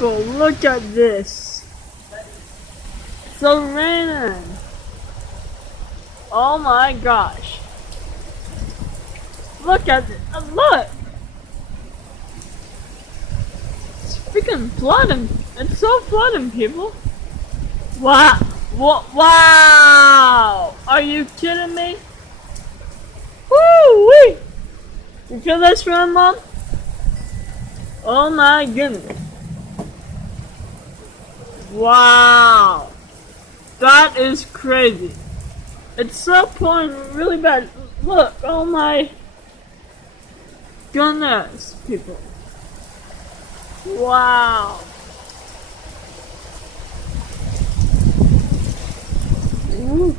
People, look at this. It's raining. Oh my gosh. Look at it. Look. It's freaking flooding. It's so flooding, people. Wow. Wow. Are you kidding me? Woo-wee. You feel this one, Mom? Oh my goodness. Wow. That is crazy. It's so pouring really bad. Look, oh my goodness, people. Wow. Ooh.